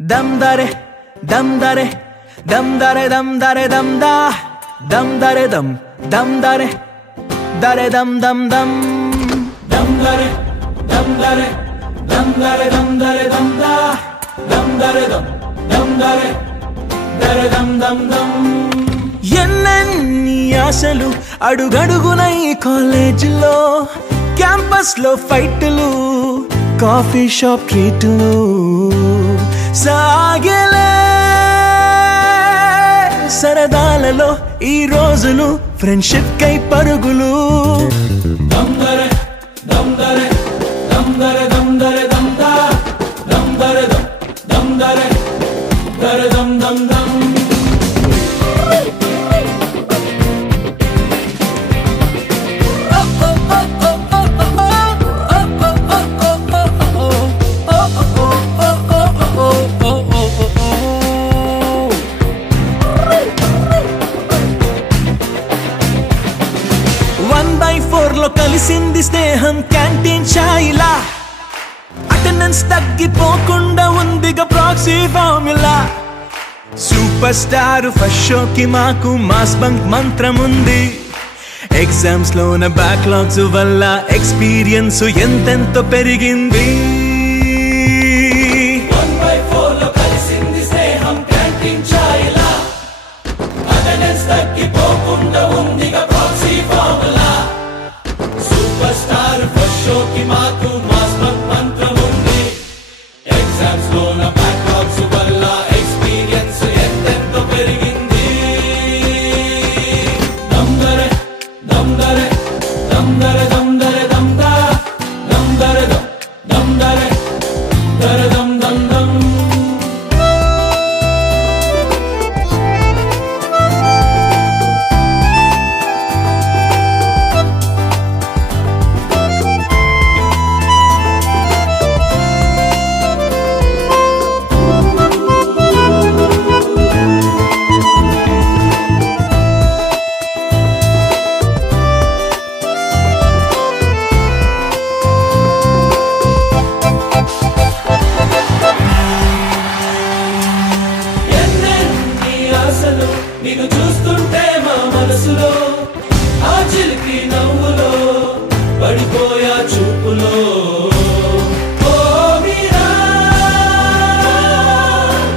Dam dare, dam dare, dam dare, dam dare, dam da, dam dare, dam dare, dare dam dam dam, dam dare, dam dare, dam dare, dam dare, dam da, dam dare, dam dare, dare dam dam dam. ఎన్నెన్ని ఆశలు అడుగడుగున ఈ కాలేజీలో, campus లో ఫైట్లు, coffee shop ట్రీట్లు సాగేలే. సరదాలలో ఈ రోజులు friendship కై పరుగులు. దమ్ దరే దమ్ దరే దమ్ దరే దమ్ దరే దమ్ దా, దమ్ దరే దమ్ దరే దరే దమ్ దమ్ దమ్. కలిసింది స్నేహం క్యాంటీన్ ఛాయిలా, అటెండెన్స్ తగ్గిపోకుండా ఉందిగా proxy formula. Super star first షోకి మాకు మాస్ బంక్ మంత్రం ఉంది. ఎగ్జామ్స్ లోన బ్యాక్లాగ్స్ వల్ల ఎక్స్పీరియన్స్ ఎంతెంతో పెరిగింది. 1/4 లో కలిసింది స్నేహం క్యాంటీన్ ఛాయిలా, అటెండెన్స్ తగ్గిపోకుండా ఉందిగా proxy formula. Super star first షోకి మాకు మాస్ బంక్ మంత్రం ఉంది. ఎగ్జామ్స్ లోన బ్యాక్లాగ్స్ వల్ల ఎక్స్పీరియన్స్ ఎంతెంతో పెరిగింది. దమ్ దరే దమ్ దరే దమ్ దరే దమ్ దరే దమ్ దా, దమ్ దరే దమ్ దరే దరే దమ్ దమ్ దమ్. నిన్ను చూస్తుంటే మా మనసులో ఆ చిలిపి నవ్వులో పడిపోయా చూపులో. ఓ మీరా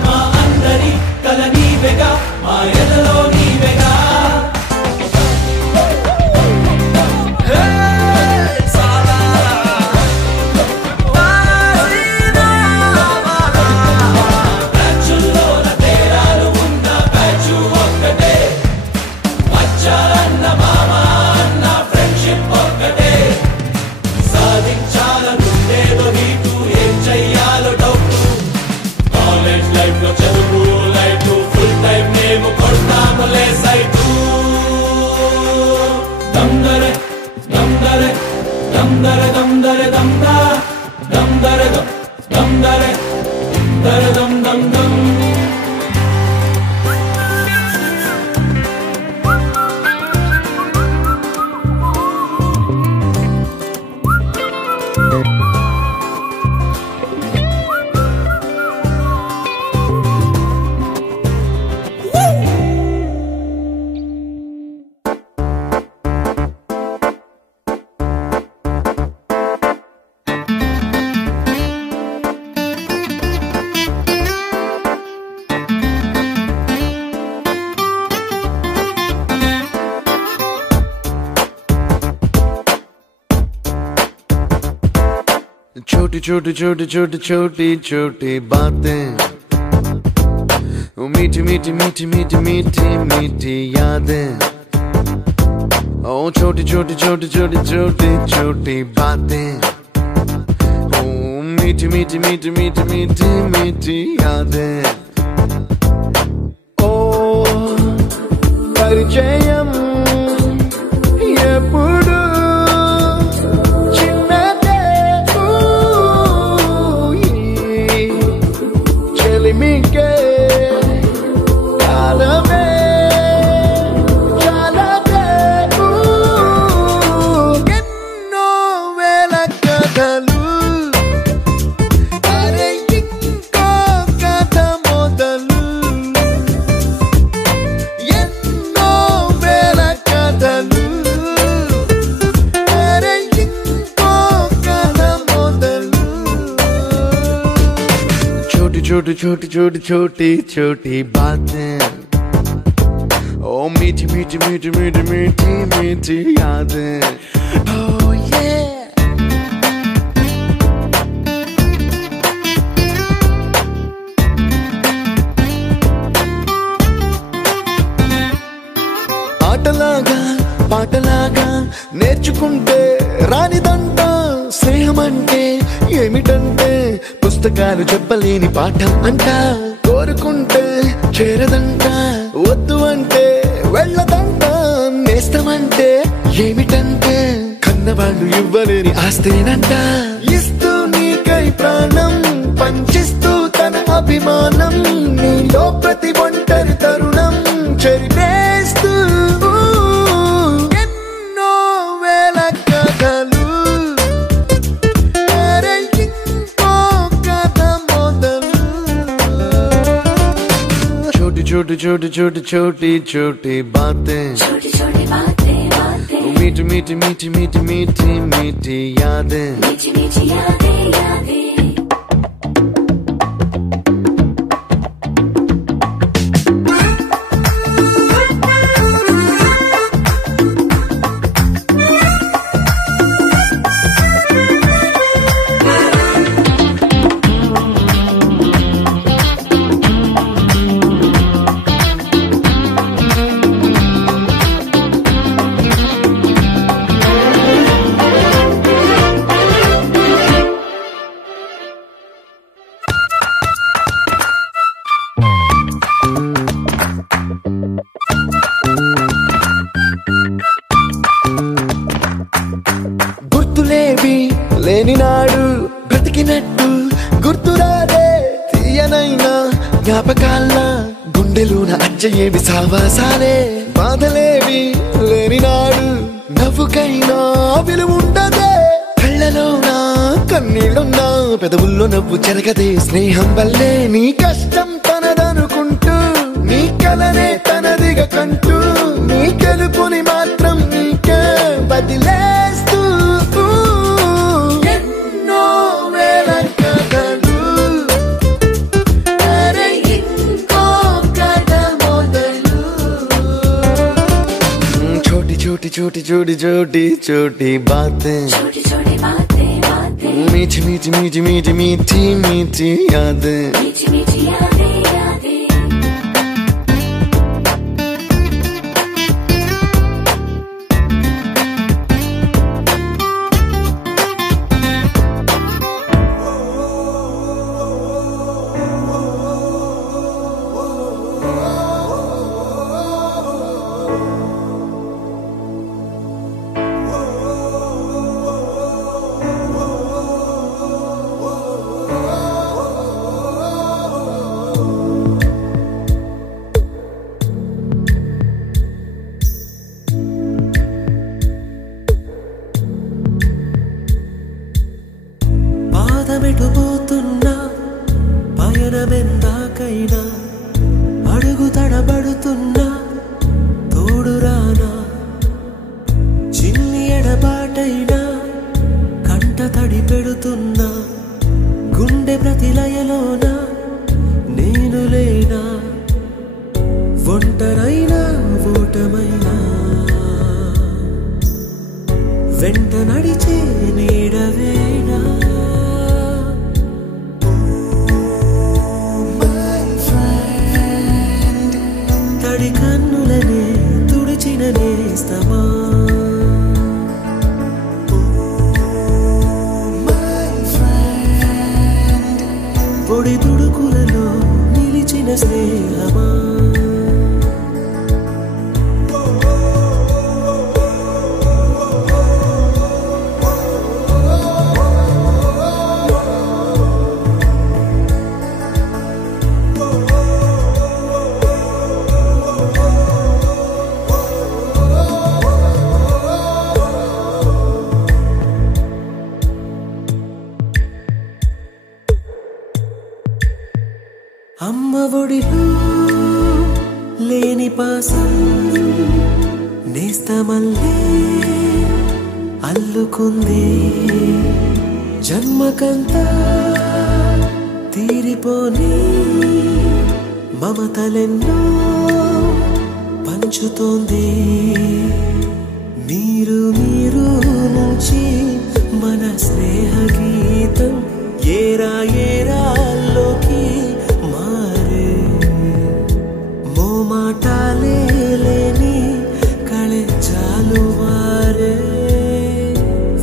మా అందరి కల నీవెగా, మా ఎదలో నీవెగా. छोटी छोटी छोटी छोटी छोटी छोटी बातें, वो मीठी मीठी मीठी मीठी मीठी मीठी यादें. ओ छोटी छोटी छोटी छोटी छोटी छोटी बातें, ओ मीठी मीठी मीठी मीठी मीठी मीठी यादें. ओ परिचयम ఎప్పుడు కథలు, అరే ఇంకో కథ छोटी छोटी छोटी छोटी छोटी छोटी बातें, ओ मीठी मीठी मीठी मीठी मीठी मीठी यादें. Oh yeah. ఆటలాగా పాటలాగా నేర్చుకుంటే రానిదంట స్నేహమంటే ఏమిటంటే పుస్తకాలు చెప్పలేని పాఠం అంట. కోరుకుంటే చేరదంట, వద్దు అంటే వెళ్ళదంట. నేస్తమంటే ఏమిటంటే కన్నవాళ్ళు ఇవ్వలేని ఆస్తేనంట. ఇస్తూ నీకై ప్రాణం పంచిస్తూ తన అభిమానం, నీలో ప్రతి ఒంటరి తరుణం చెరిపేస్తూ ఎన్నో వేల కథలు. छोटी छोटी छोटी छोटी छोटी बातें, छोटी छोटी बातें बातें, मीठी मीठी मीठी मीठी मीठी मीठी यादें, मीठी मीठी यादें यादें. గుర్తులేవి లేని నాడు బ్రతికినట్టు గుర్తురాదే తీయనైనా జ్ఞాపకాల గుండెలోన అచ్చయేవి సావాసాలే. బాధలేవి లేని నాడు నవ్వుకైనా విలువుండదే. కళ్ళలోనా కన్నీళ్ళున్నా పెదవుల్లో నవ్వు చెరగదే. స్నేహం వల్లే నీ కష్టం తనదనుకుంటూ, నీ కలనే తనదిగా కంటూ, నీ గెలుపుని మాత్రం నీకే బదిలేస్తూ ఎన్నో వేల కథలు. ఇంకో కథ మొదలు. छोटी छोटी छोटी छोटी छोटी छोटी बातें, छोटी छोटी बातें बातें, मीठी मीठी मीठी मीठी मीठी मीठी यादें, मीठी मीठी यादें यादें. పాదమెటుపోతున్నా పయనమెందాకైనా అడుగు తడబడుతున్నా తోడురానా. చిన్ని ఎడబాటైనా కంట తడి పెడుతున్నా గుండె ప్రతిలయలోన నేను లేనా. ఒంటరైనా ఓటమైనా వెంట నడిచే నీడవేనా. తడి కన్నులనే తుడిచిన నేస్తమా. పొడి తుడుకులలో నిలిచిన స్నేహమా. అమ్మ ఒడిలో లేని పాసం నేస్తమల్లే అల్లుకుంది. జన్మకంతా తీరిపోని మమతలెన్నో పంచుతోంది మీరు మీరు నుంచి మన స్నేహ గీతం ఏరా ఏరాల్లోకి మారే మోమాటాలే లేని కళెచ్చాలు వారే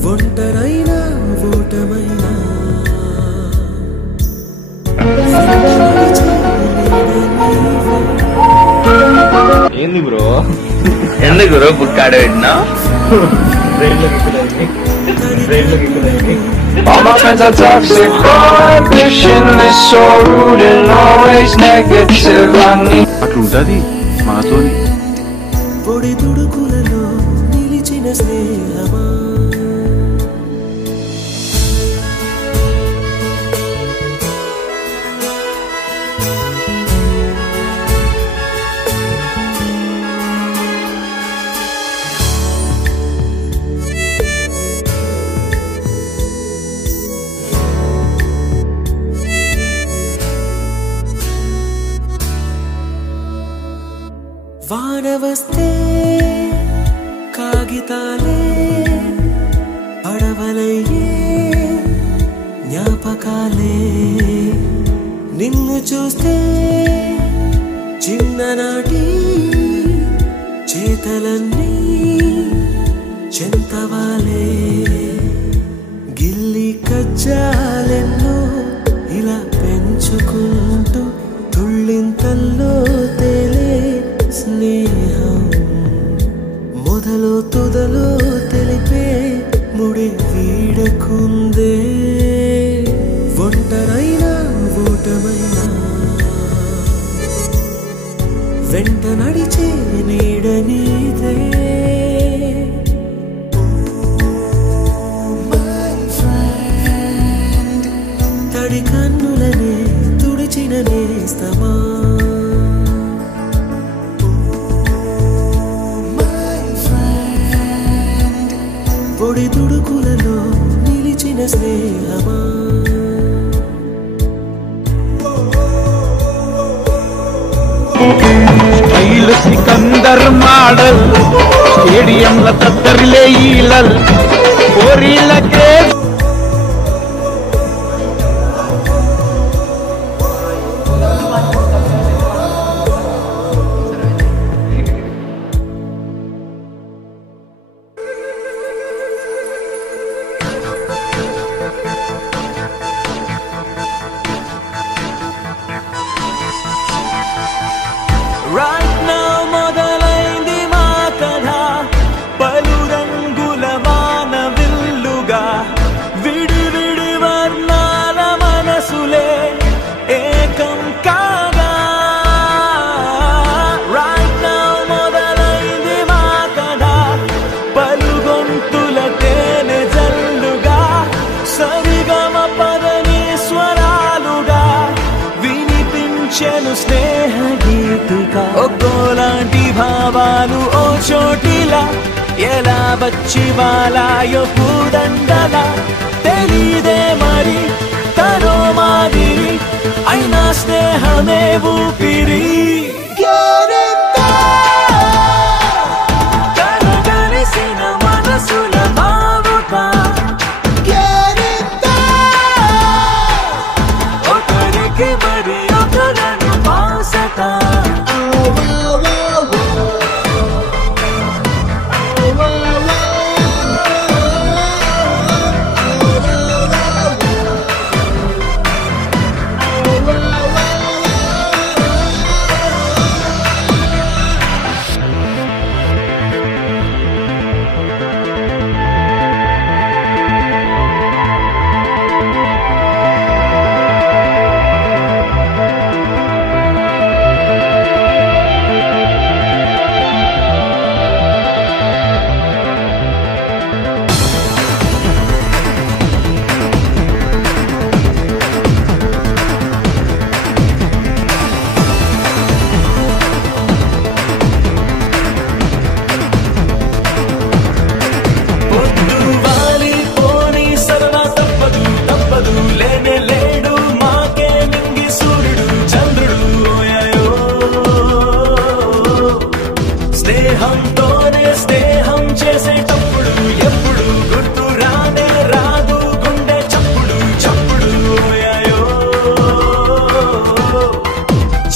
ఒంటరైనా ఓటమైనా ఏంది బ్రో ఎందుకు బ్రో బుక్ ఆడబెట్టినా All my friends are toxic, ambitionless, so rude and always negative. I need అట్లుంటది మనతోని. పొడి తుడుకులలో నిలిచిన స్నేహమా వాన వస్తే కాగితాలే పడవలయ్యే జ్ఞాపకాలే నిన్ను చూస్తే చిన్ననాటి చేతలన్నీ చెంతవాలే గిల్లి కజ్జాలెన్నో ఇలా పెంచుకుంటూ తుళ్ళింతల్లో తేలే స్నేహం మొదలు తుదలో తెలిపే ముడి వీడకుందే ఒంటరైనా ఓటమైనా వెంట నడిచే నీడ నీదే తడి కన్నులనే తుడిచిన నేస్తమా పొడి తుడుకులలో నిలిచిన స్నేహమా స్టైల్ సికందర్ మోడల్ స్టేడియంల తత్తరిలే ఈలల్ కోరిలకే Right now మొదలైంది మా కథ పలు రంగుల వాన విల్లుగా విడి విడి వర్ణాల మనసులే ఏకం కాగా Right now మొదలైంది మా కథ పలు గొంతుల తేనె జల్లుగా సరిగమ పదని స్వరాలుగా వినిపించెను స్నేహ గీతిక ఒక్కోలాంటి భావాలు ఓ చోటిలా ఎలా వచ్చి వాలాయో పూదండలా తెలీదే మరి తనో మాదిరి అయినా స్నేహమే ఊపిరి కలగలిసిన మనసుల భావుక ఒకరికి మరి ఒకరను పాసట దేహంతోనే స్నేహం చేసేటప్పుడు ఎప్పుడు గుర్తు రానే రాదు గుండె చప్పుడు చప్పుడు ఓయాయో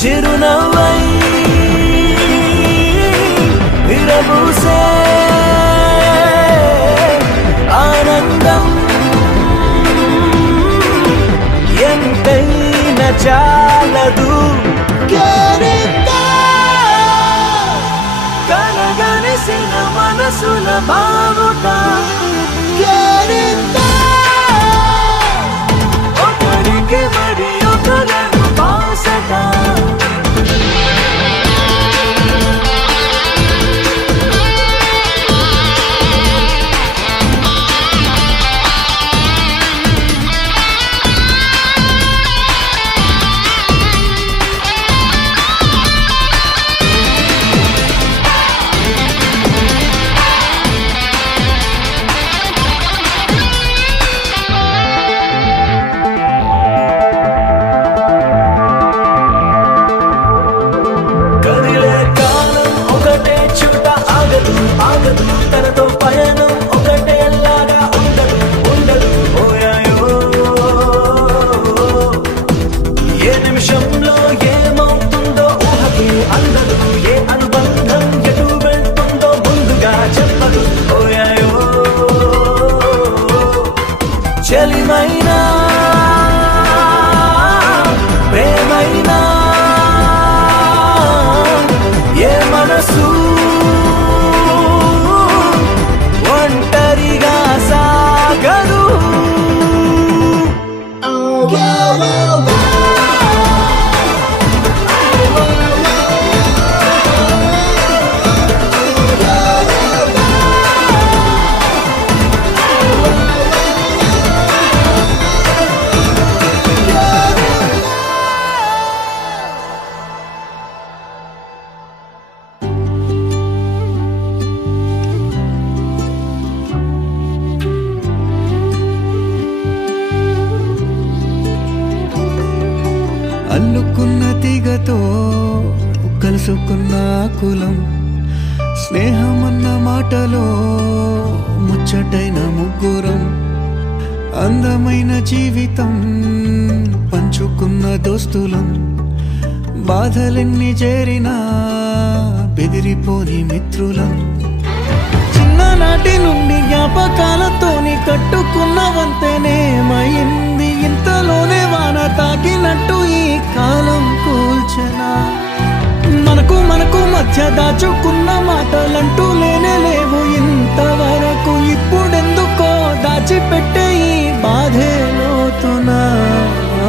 చిరునవ్వై విరబూసే ఆనందం ఎంతైనా చాలదు కలగలిసిన మనసుల బావుట ఒకరికి మరి ఒకలను బాసట ఆగదు తనతో పయనం ఒకటేలాగా ఉండదు ఉండదు ఓయాయో ఏ నిమిషంలో ఏమవుతుందో ఊహకి అందదు ఏ అనుబంధం ఎటు వెళ్తుందో ముందుగా చెప్పదు ఓయాయో చలిమైనా ప్రేమైనా ఏ మనసు ఒంటరిగా సాగదు అల్లుకున్న తీగతో కలుసుకున్న కులం స్నేహమన్న మాటలో ముచ్చటైన ముగ్గురం అందమైన జీవితం పంచుకున్న దోస్తులం బాధలెన్ని చేరినా బెదిరిపోని మిత్రులం చిన్ననాటి నుండి జ్ఞాపకాలతోని కట్టుకున్న వంతెనేమైంది ఇంతలోనే వాన తాకినట్టు ఈ కాలం కూల్చెనా మనకు మధ్య దాచుకున్న మాటలంటూ లేనే లేవు ఇంతవరకు ఇప్పుడెందుకో దాచిపెట్టే ఈ బాధే లోతున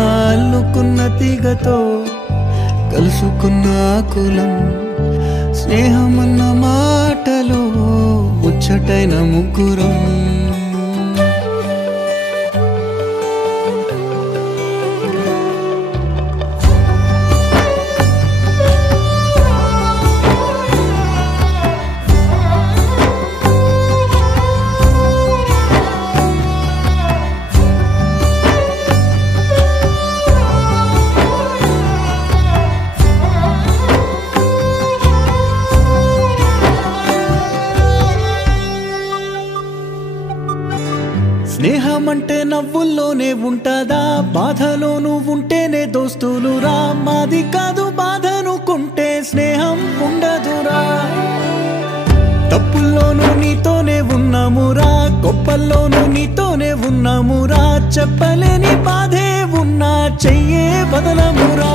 అల్లుకున్న తీగతో కలుసుకున్న కులం స్నేహమన్న మాటలో ముచ్చటైన ముగ్గురం స్నేహమంటే నవ్వుల్లోనే ఉంటదా బాధలోనూ ఉంటేనే దోస్తులురా మాది కాదు బాధనుకుంటే స్నేహం ఉండదురా తప్పుల్లోనూ నీతోనే ఉన్నామురా గొప్పల్లోనూ నీతోనే ఉన్నామురా చెప్పలేని బాధే ఉన్నా చెయ్యే బదలమురా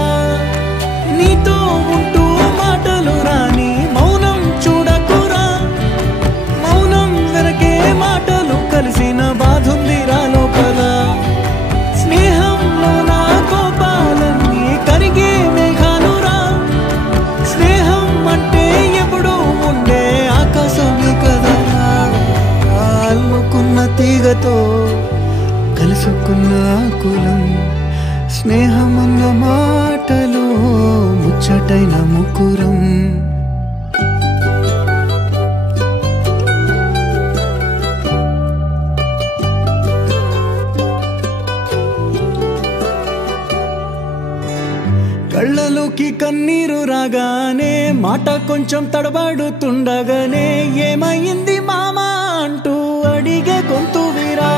నీతో ఉంటూ మాటలు రాని మౌనం చూడకురా మౌనం వెనకే మాటలు కలిసిన బాధుందిరా లోపల స్నేహంలో నా కోపాలన్నీ కరిగే మేఘాలురా స్నేహం అంటే ఎప్పుడూ ఉండే ఆకాశమే కదా అల్లుకున్న తీగతో కలుసుకున్న కులం స్నేహమన్న మాటలో ముచ్చటైన ముగ్గురం కళ్ళలోకి కన్నీరు రాగానే మాట కొంచెం తడబడుతుండగానే ఏమైంది మామా అంటూ అడిగే గొంతు వీరా.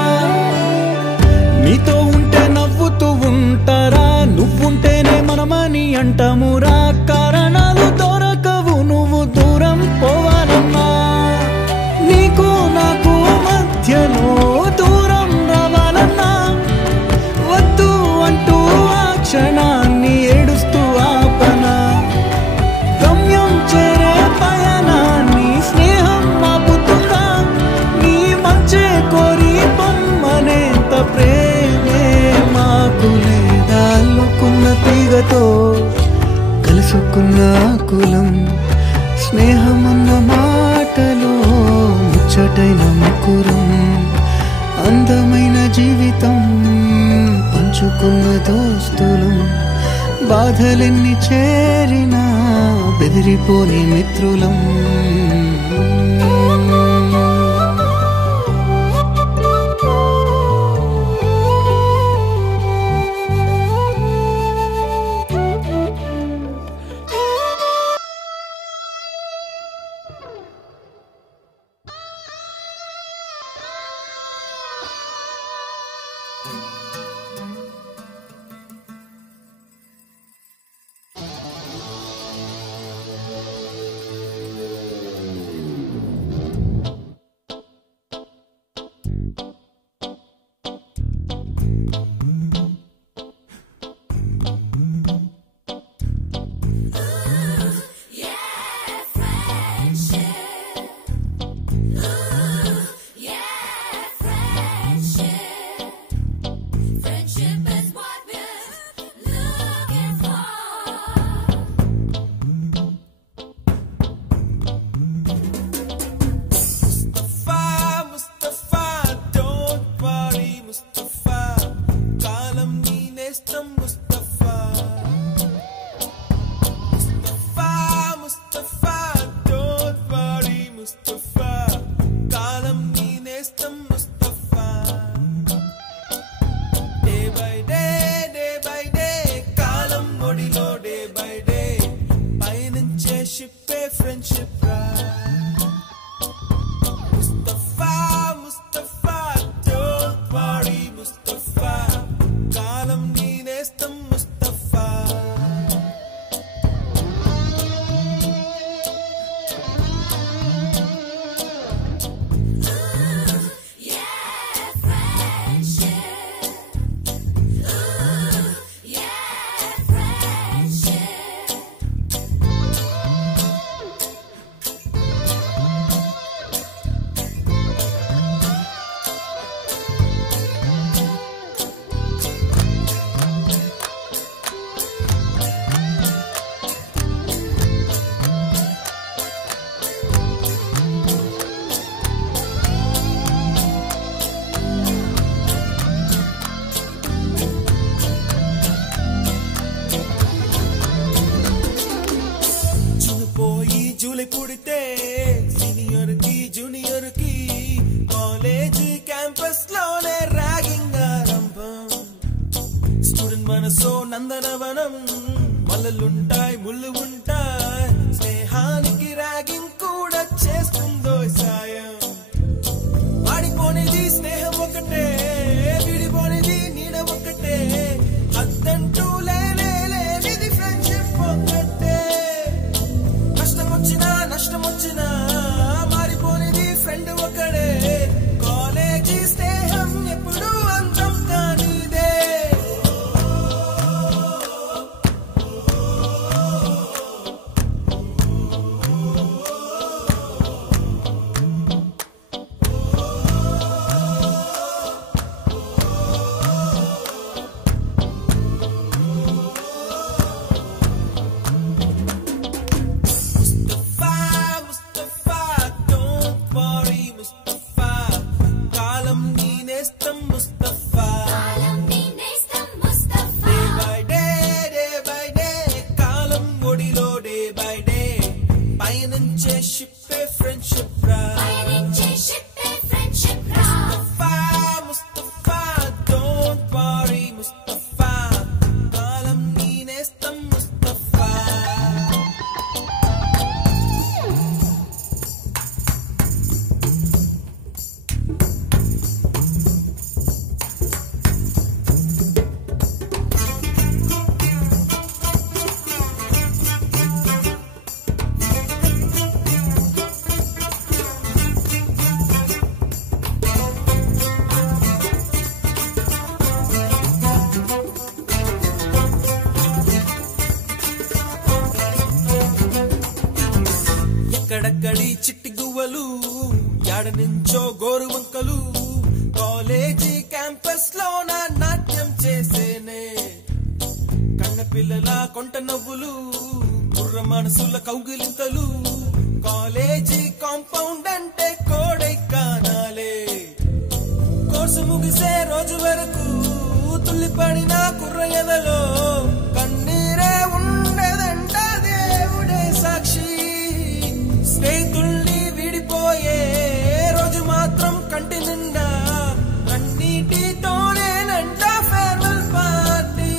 నీతో ఉంటే నవ్వుతూ ఉంటారా, నువ్వుంటేనే మనమని అంటామురా. కారణాలు దొరకవు నువ్వు దూరం పోవాలన్నా, నీకు నాకు మధ్యలో దూరం రావాలన్నా. వద్దు అంటూ ఆ క్షణాన్ని ఏడుస్తూ ఆపనా. గమ్యం చేరే పయనాన్ని స్నేహం ఆపుతుందా. నీ మంచే కోరి పొమ్మనేంత ప్రేమే మాకు లేదా. అల్లుకున్న తీగతో కలుసుకున్న కులం, స్నేహమన్న మాటలో ముచ్చటైన ముకురం. అందమైన జీవితం పంచుకున్న దోస్తులం, బాధలెన్ని చేరినా బెదిరిపోని మిత్రులం. Mustafa, kalam ni nestam Mustafa. ఎక్కడెక్కడి చిట్టి గువ్వలు యాడ నుంచో గోరు వంకలు కాలేజీ క్యాంపస్ లో నా నాట్యం చేసేనే కన్న పిల్లల కొంట నవ్వులు కుర్ర మనసుల కౌగిలింతలు కాలేజీ కాంపౌండ్ అంటే కోడై కానాలే కోర్సు ముగిసే రోజు వరకు తుల్లిపడిన కుర్ర ఎదలో కన్నీరే ఉండదంట దేవుడే సాక్షి స్నేహితుల్ని విడిపోయే రోజు మాత్రం కంటి నిండా అన్నిటితోనేనంట ఫేర్వెల్ పార్టీ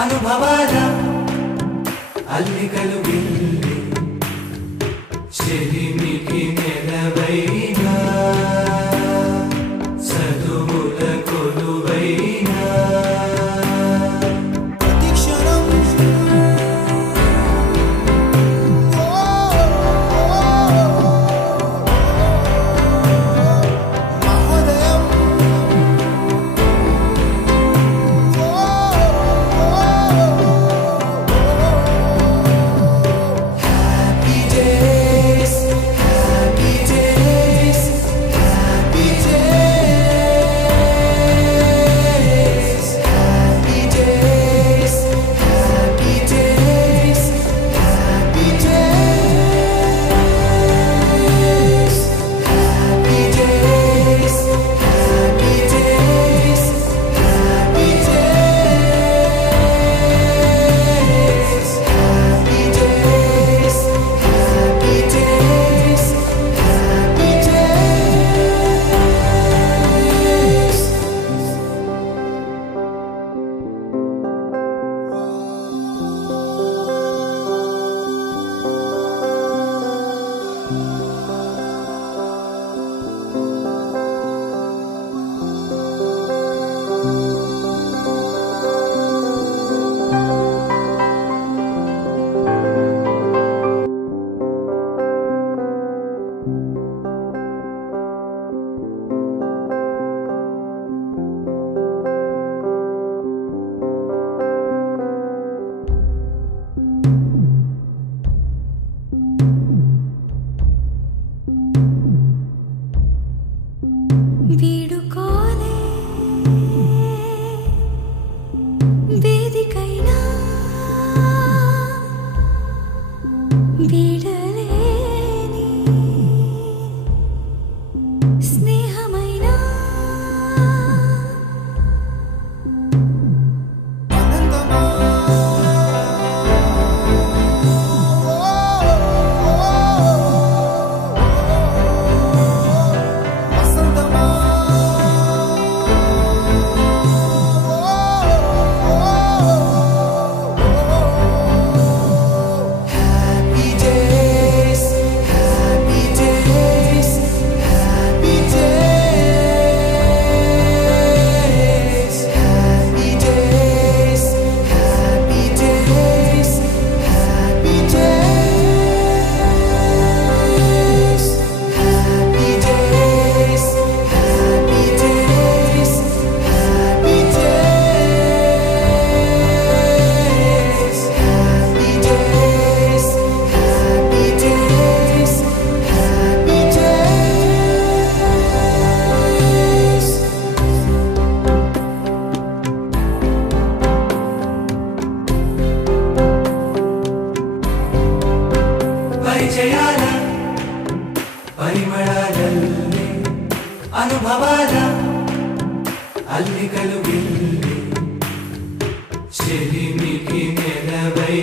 అనుభవాల అల్లికలు విల్లి చెలిమికి నెలవైనా చదువుల కొలువైనా Happy days, వేదికైనా వీడలేని స్నేహమైనా ಪರಿಚಯಾಲ ಪರಿಮಳದಲ್ಲಿ ಅನುಭವಾದ ಅಲ್ಲಿಗಲು ಇಲ್ಲಿ ಚೆಲಿಮಿಟಿ ನೆಲವೈ